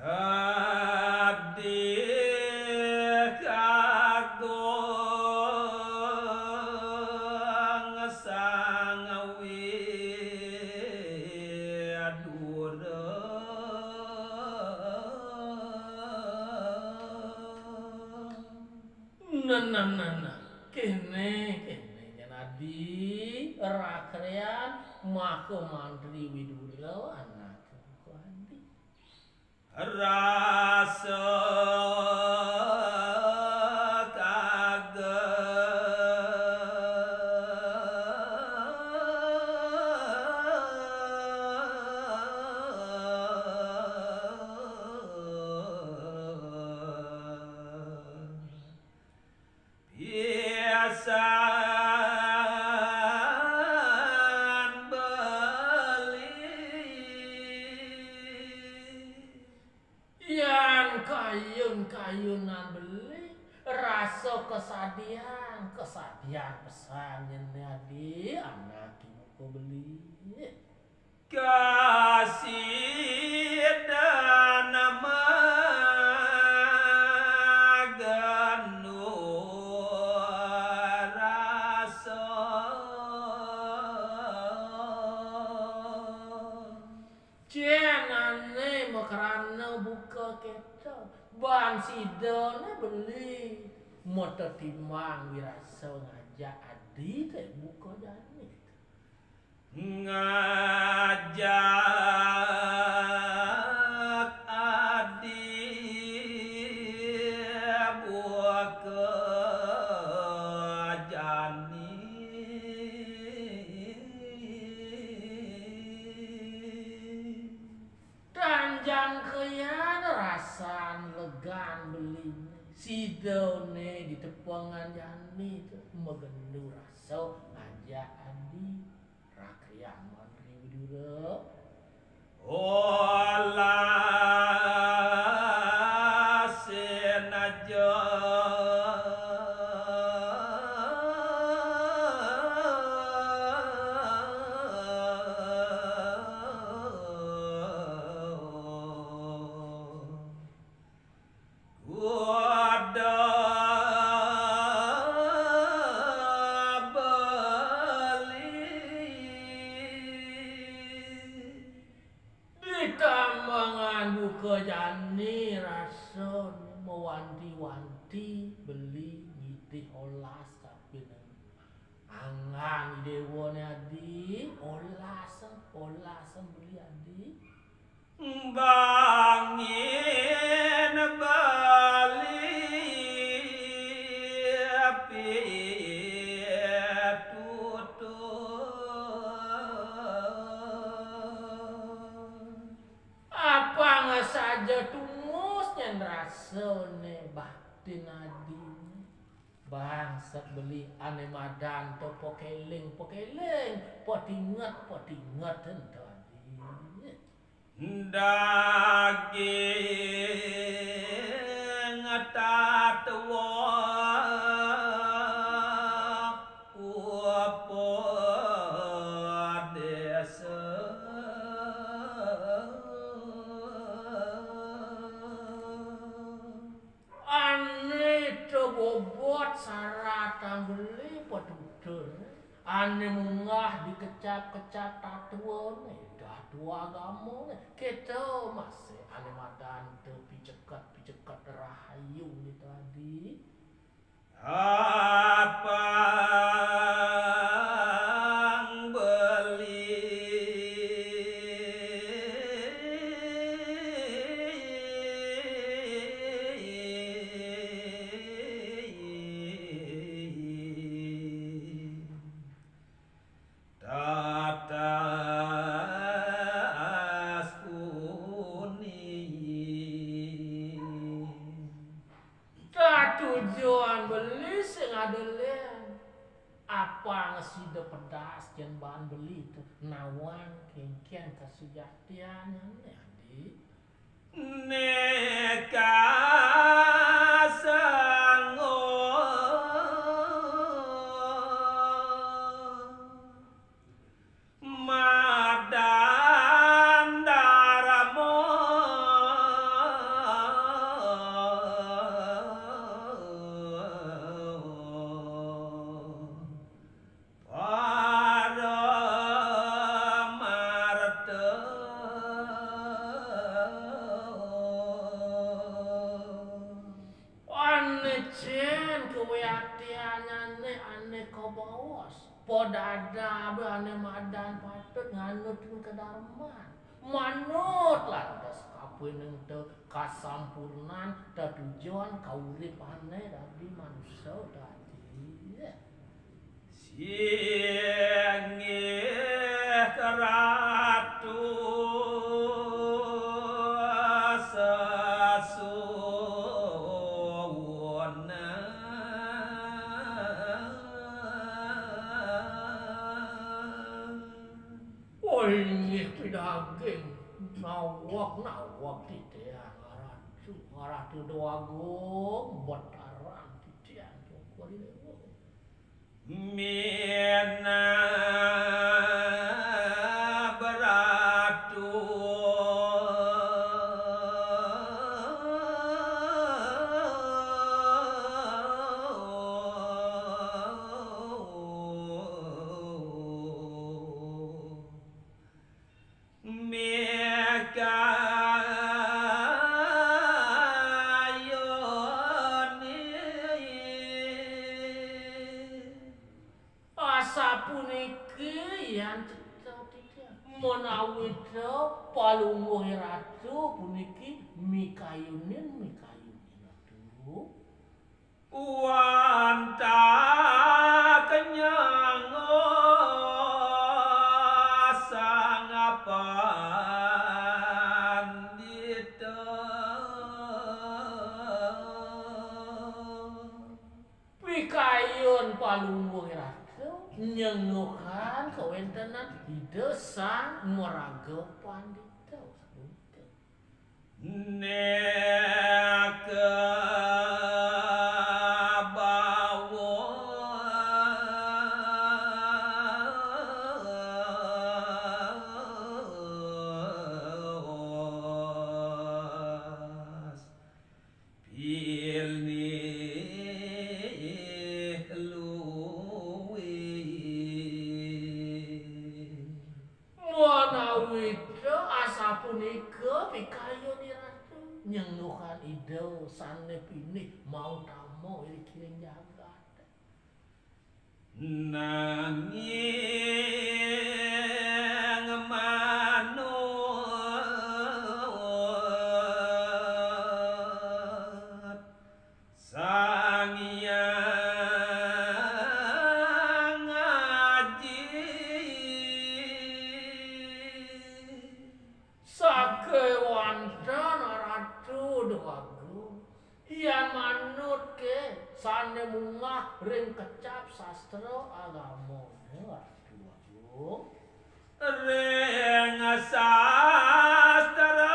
adik agung sangawi adura Nah, kene jadi rakrean maka mantri widura anak buku adi rasa biasan beli yang kayun-kayunan beli rasa kesadian pesan adi anak buku beli kasih dan maganu rasa Cianane makarana buka kita ban sidona beli motor timbang wirasa ngajak adi teh buka jani ngajak adik buka jani Tanjang keyan rasan legan beli sidone di tepangan jani tuh megendu rasa ngajak adi rakrian mantri widura olah senaja Kuada ditambangan buka jani rasa mewanti-wanti beli ngitih olas tapi angan dewane adi olasan beli adi bangin bali api apa nggak saja tumusnya rasane batin adi bangsat beli ane madan to pokeling potinget ento adi daging tatwa upo desa ane to bobot saratan beli padudul ane mungah dikecap-kecap tatuan tua agama kita masih ane madan tu picekat rahayu ni tadi apang beli tatas kuning tujuan beli sing adelen apa ngesida pedas jen bahan beli itu nawang kengkian kesejatian adi neka sango madan daramo kowe atianane ane kabawas. Podada be ane madan patut nganut kedarman. Manut lantas kapening teu kasampurnan da tujuan kaurip ane dadi manusia dadi. Siangih ratu sasuwuna Wih pidaging nawak titian ngaratu doagung bataran titian pokoknya Mina beratu sapuniki yan menawi palungguh ratu puniki mikayunin ratu wanta kenyang sangapan pikayun palungguh ratu nyenguhan kewentenan di desa meragapan itu neke bawas pilih Wanawida asapunika pikayon ratu nyenguhan ide sane pinih mau tamo kiring jagat nanging manut sang Hyang sakewanten ratu doagung yan manut ke sane mungah ring kecap sastra agama ratu doagung ring sastra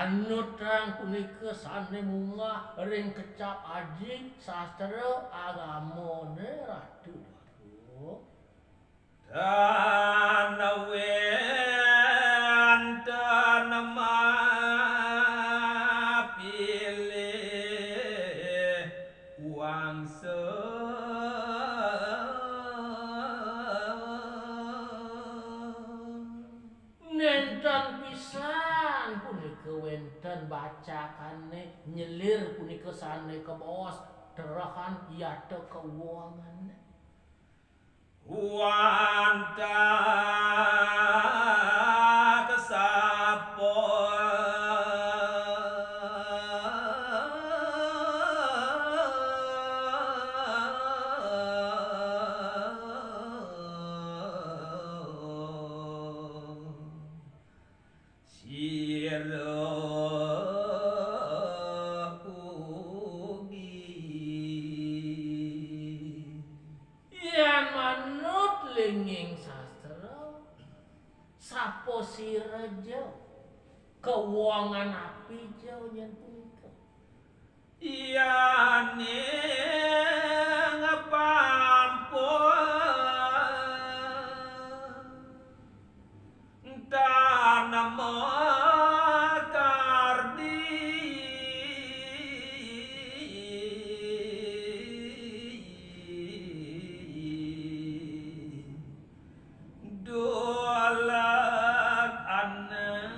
Anutang punika sane mungah ring kecap aji sastra agama ratu doagung dan wenten pilih wangsa nenten pisan punika wenten bacakane nyelir punika sane kebos terahan yata keuangan wanta kesapo linging sastra sapo sirejo keuangan api jauh yang punika iya ning pampun entar namo kardi dolak anak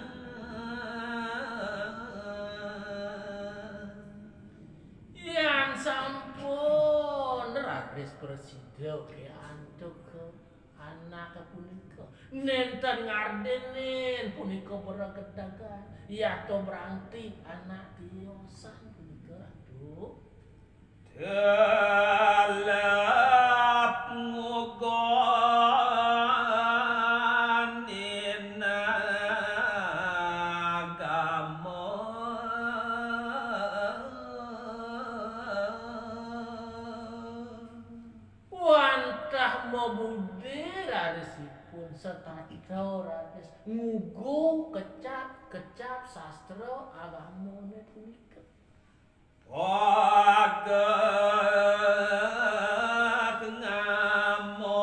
yang sampun raris presiden ke antuk ke anak punika nenten ngardenen punika berkedagan ya to berarti anak tiosan punika aduh telap ngugon inagamo wantah mabudi rarisipun setata raris ngugu kecap sastra agamane punika wagah ngamo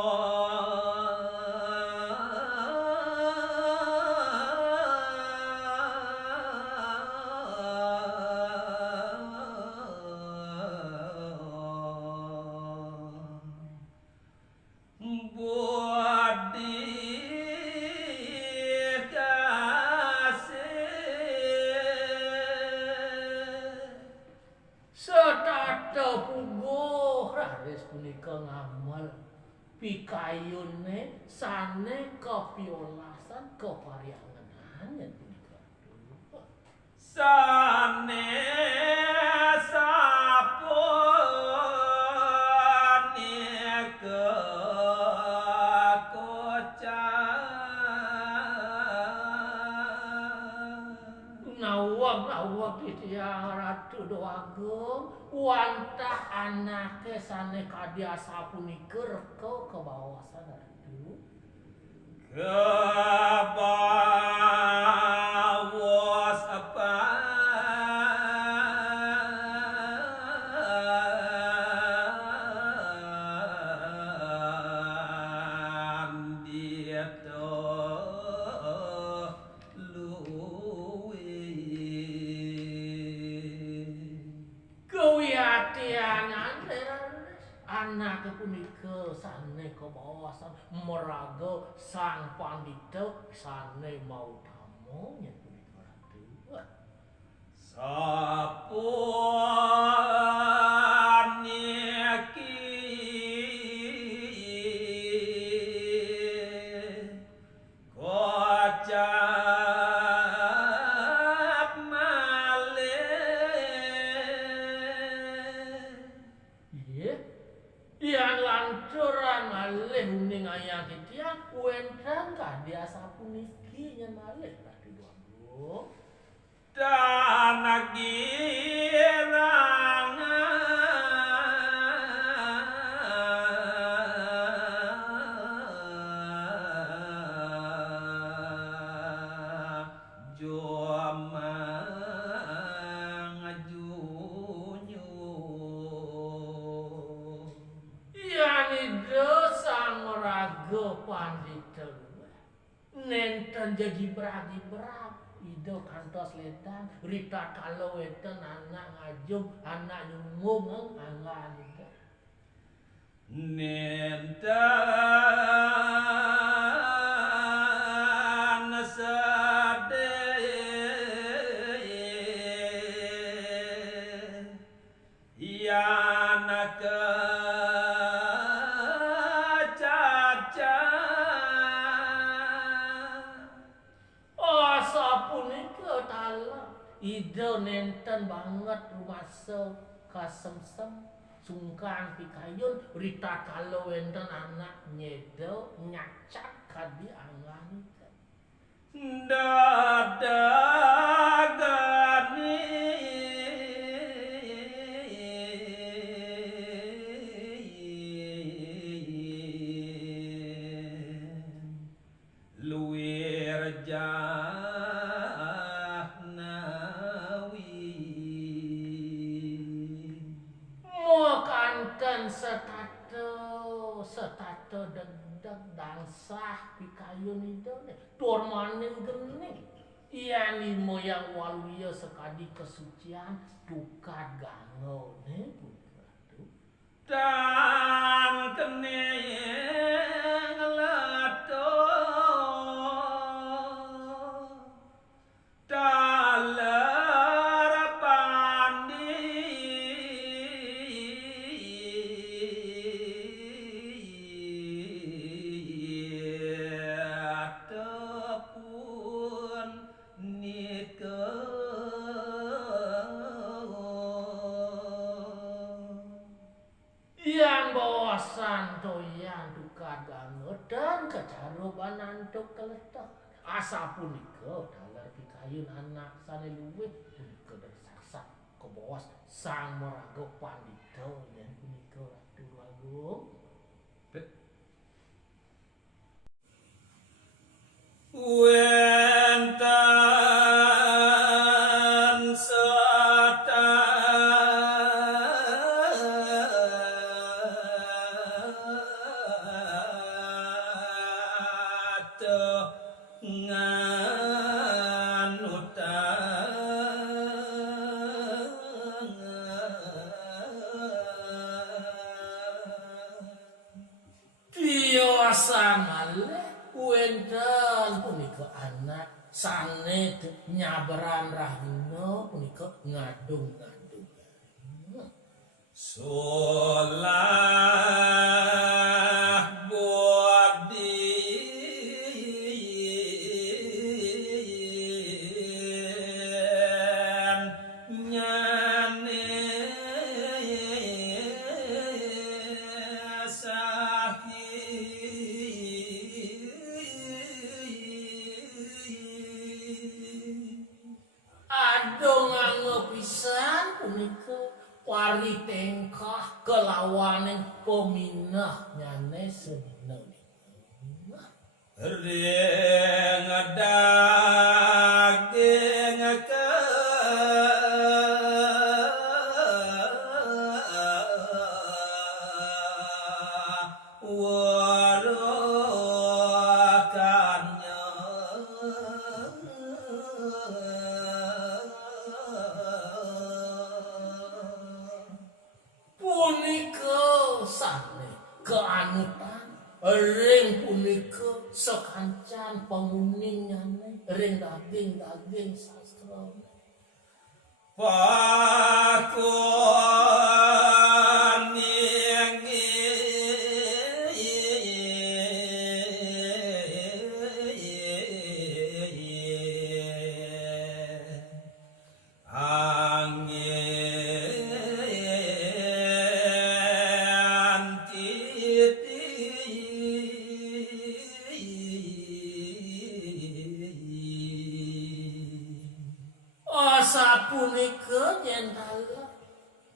budi kasih setata puguh raris punika ngamal pikayune sane kepiolasan keparyanganan punika aduh sane sapunike kocak nawag titiang ratu doagung wantah anake sane kadiasa punika reka kebawasan ratu kebawas apa dia kewiyatianan anak punika sane kebawasan meraga sang pandita sane mau tamu nya punika ratu wah sapuniki kocak malih iya yang lancuran malih uning ayang titiang wentang kadiasa puniki nya malih ratu doagung dan girangan jomang junyu yani sang raga pandita nenten jadi beragi berat ido kantos letan rita kalau eten anak ngajum anak nyungum angga nika nintan sedih yana sapunika talang ida nenten banget rumasa kasemsem sungkan pikayun rita kalau enten anak nyedo nyacak kadi angganika dadagani luwir setato deg-deg dangsah pikayun itu tur maning gening Yani moyang waluya sekadi kesucian tukad gango ne punika tuh. Dan kening lato daler pandi tepun nika Yang bawa santoyan tukad gango dan kecaroban antuk keletak. Asa punika dalar pikayun anak sane luwih punika dari saksa kebawas sang meraga pandita yang punika Ratu Agung. Wenten Biasa malih wenten punika anak sane nyabaran rahina punika ngadung-ngadung. solah bodi nyane Adong anggo pisan punika wari tengkah kelawaning peminah nyane sedina. ring daging ke warokannya Punika sane keanutan ring punika sekancan penguning nyane ring daging sastra. pakon angin Sapunika nyentala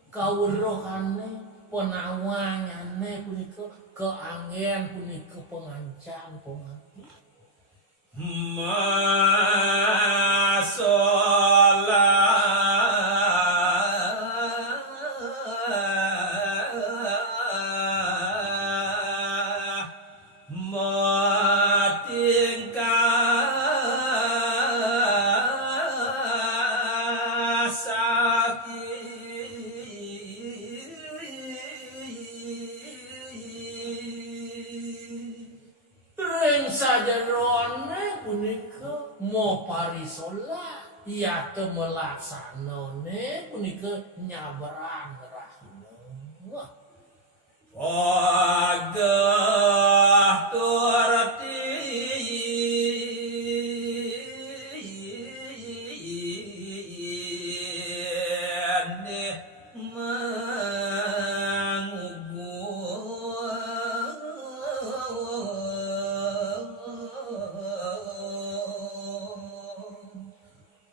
kawruhane penawangane punika keanggen punika pengancam pengabdi. Ring sajarone punika mo parisola ia teu melaksanane punika nyabaran rahina. Wagah turti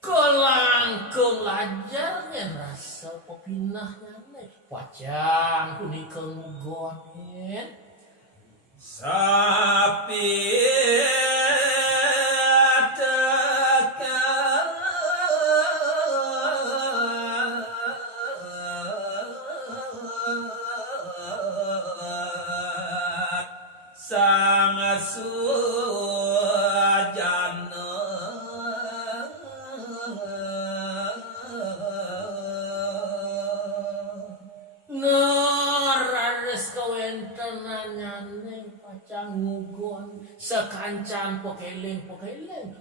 Kelangkung lajar ngen rasa pepinahnya wajang punika ngugonen sapi tekat sang sujana sekancan pekeleng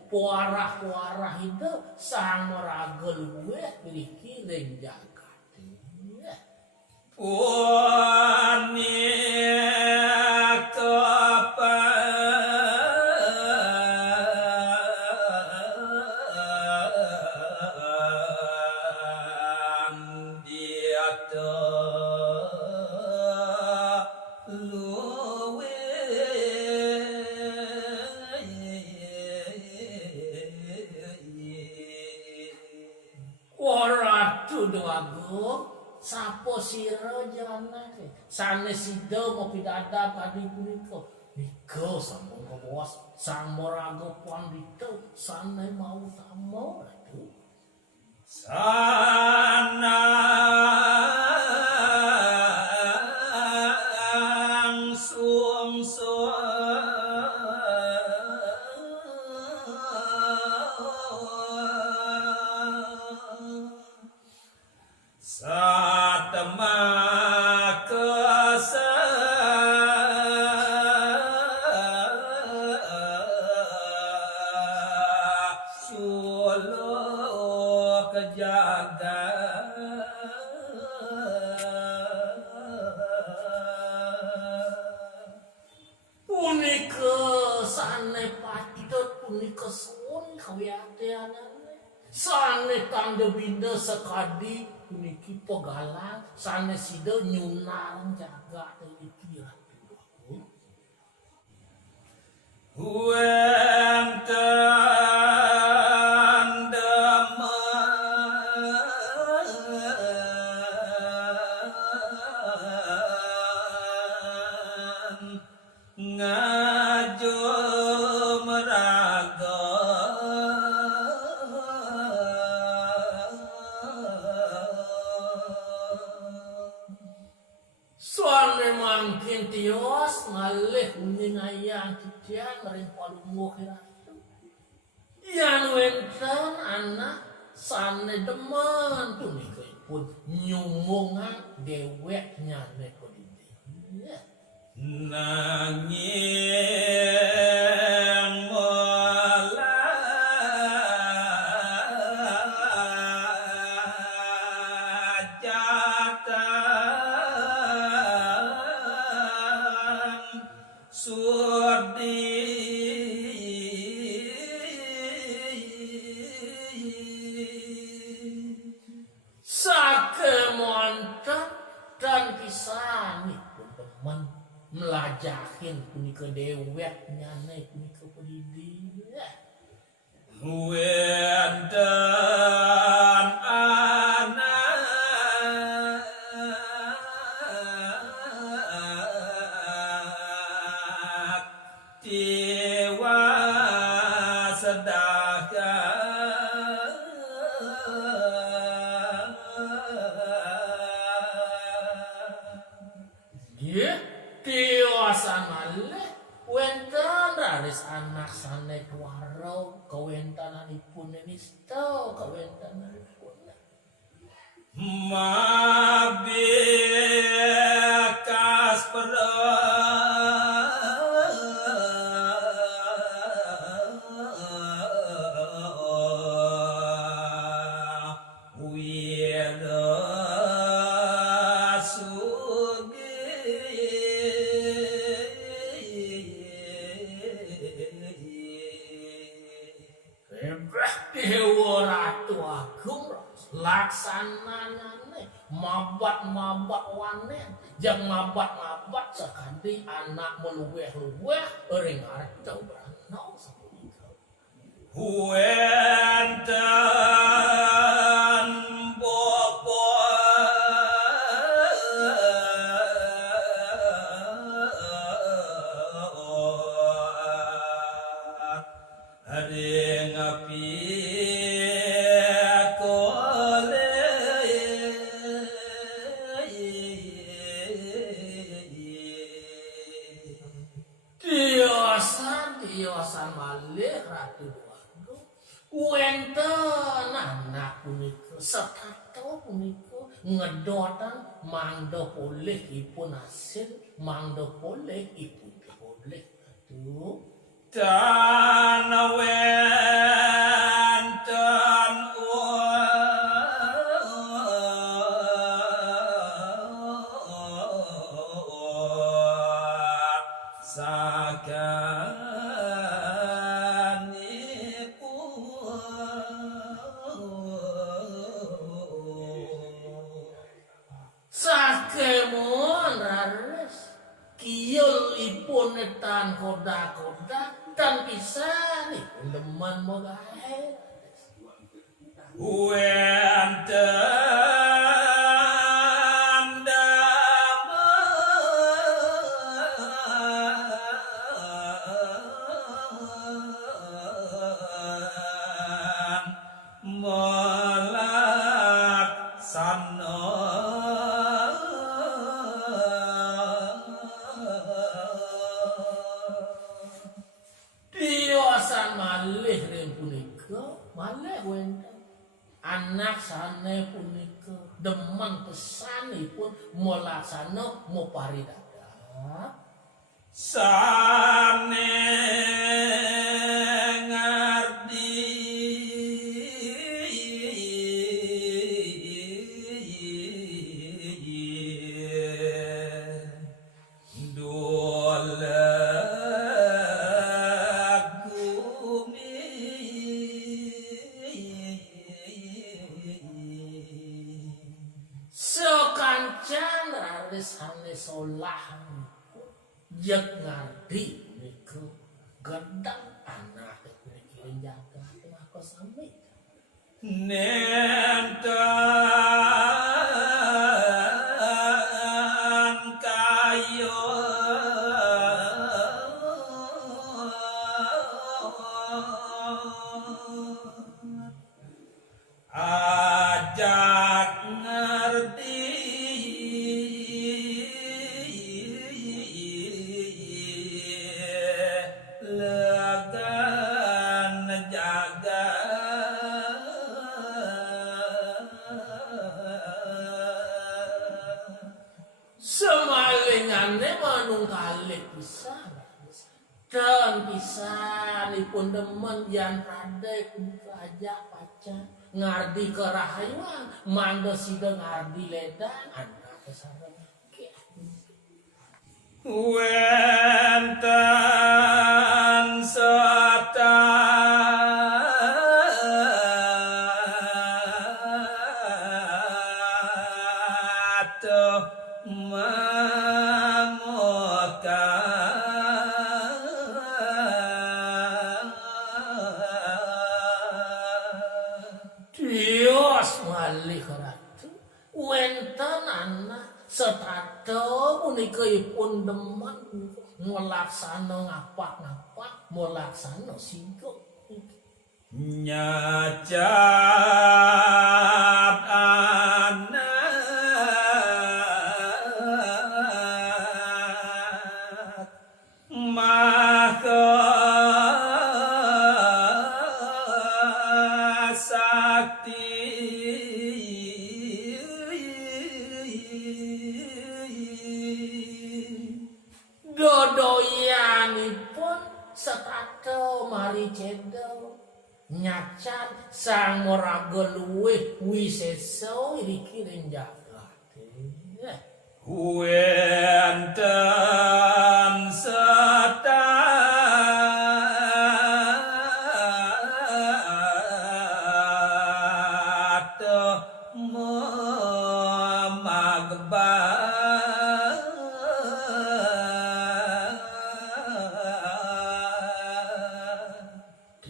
puarah itu sang meragel gue miliki jaga Puani kepan dia luwe Waratu doago sapo sira janake sanes sida ngopi dadak adi punika nika sampun bos sang moraga pandita sane mau tamo atuh sanang sum Satema sulo kejaga punika sane patut punika suwun kawiyatanane sane tanda binda sekadi puniki pegalang sane sida nyunar jaga teliti ratu Huenten demen ngajo meraga soane mangkin tios ngalih ninayang titian maring palungo kiratu yan wenten anak sane demen punika pun nyumungan dewek nyane kodide nanging melajatan sudi sakemonten dan kisani pun teman melajahin punika dewek nyane punika pedidi Wenten anak tiwa Ye, tiosan malih wenten raris anak sane kuwarau kawentananipun nista kawentananipun mabekas Dewa Ratu Agung laksananane mabat wanen jang mabat sakadi anak meluweh-luweh ring arep brano sapunika Wenten bobo ring api tiosan malih Ratu Agung wenten anak punika sekato punika ngedotan mangda poleh ipun asin mangda poleh ipun poleh aduh dan wenten sakemon rares kiul ipun netan koda-koda dan pisan ipun demen mogahe wenten damen melaksana diosan malih ring punika malih wenten anak sane punika demen pesanipun molaksana moparidada sane ngardi sekancan rarisane solah jek ngardi niku gedang anak niki jaga maka sami nenten kayo ajak ngerti legan jaga semalingane manung kalih pisan dan pisanipun demen yan rade kudu ajak pacar ngardi kerahayuan mangga sida ngardi ledang anak kesareng wenten setat Dios malih ratu wenten anak setato punika ipun demen melaksana ngapak-ngapak melaksana singkok nyacat anak maka sakti dodoyanipun setato mari cedel nyacat sang moraga luwih wisesa dikirim jagat wenten setat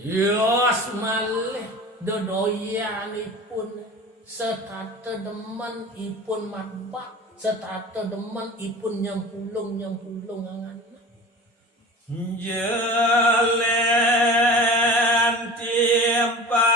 Dios malih dodoyanipun setata demen ipun matbak setata demen ipun nyempulung angan jalan tiempa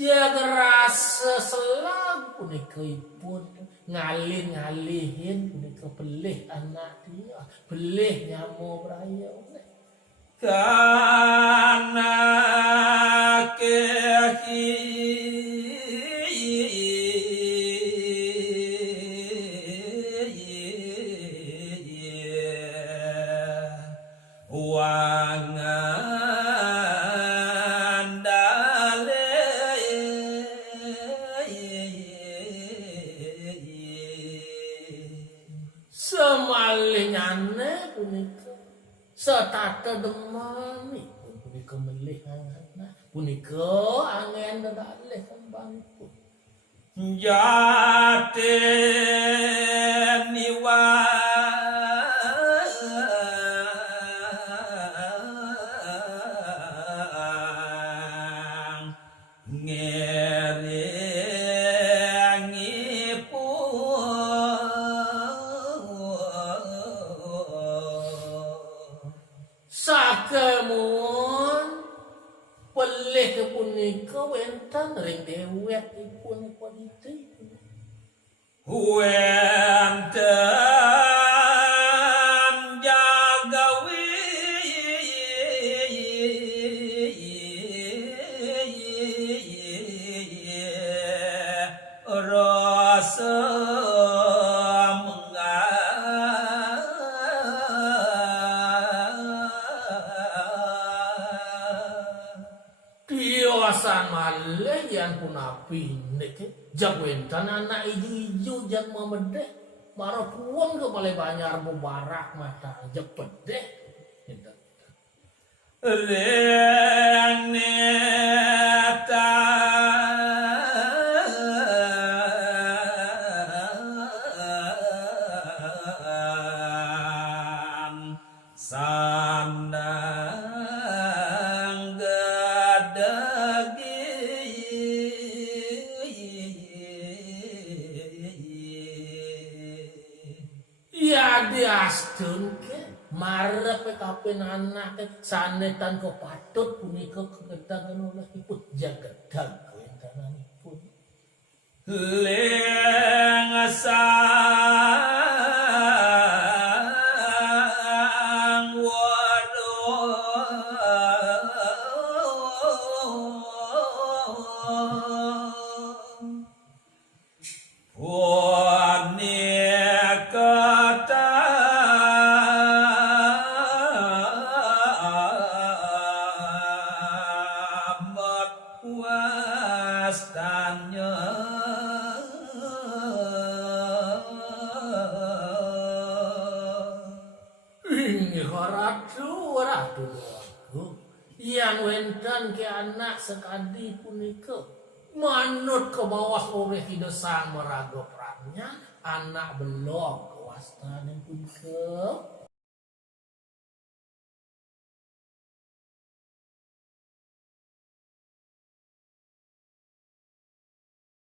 jageras seselang punika ipun ngalih-ngalihin punika belih anak dia, belih nyamo braya oleh. Kana wangan dale Semalingane punika setata demani punika melih anak punika angen dadalih kembangipun. Jaten niwang ngerengipun Sakemun pelih punika wenten ring dewekipun kodite. wenten jagawi rasa Tiosan malih yan punapi niki jak wentan anak ijo-ijo jak mamedeh maro puang ke balai banyar mubarak mata jak pedeh. Renetan sandang gadagi Ya diastun ke marep kapen anak ke sanetan ko patut punika kegedangan oleh ipun jagedag wentananipun. Lengasang wadon Tamat wastanya Ini ratu yang wentan ke anak sekadi punika manut ke bawah oleh hidesang meraga perannya anak belum kewastaan punika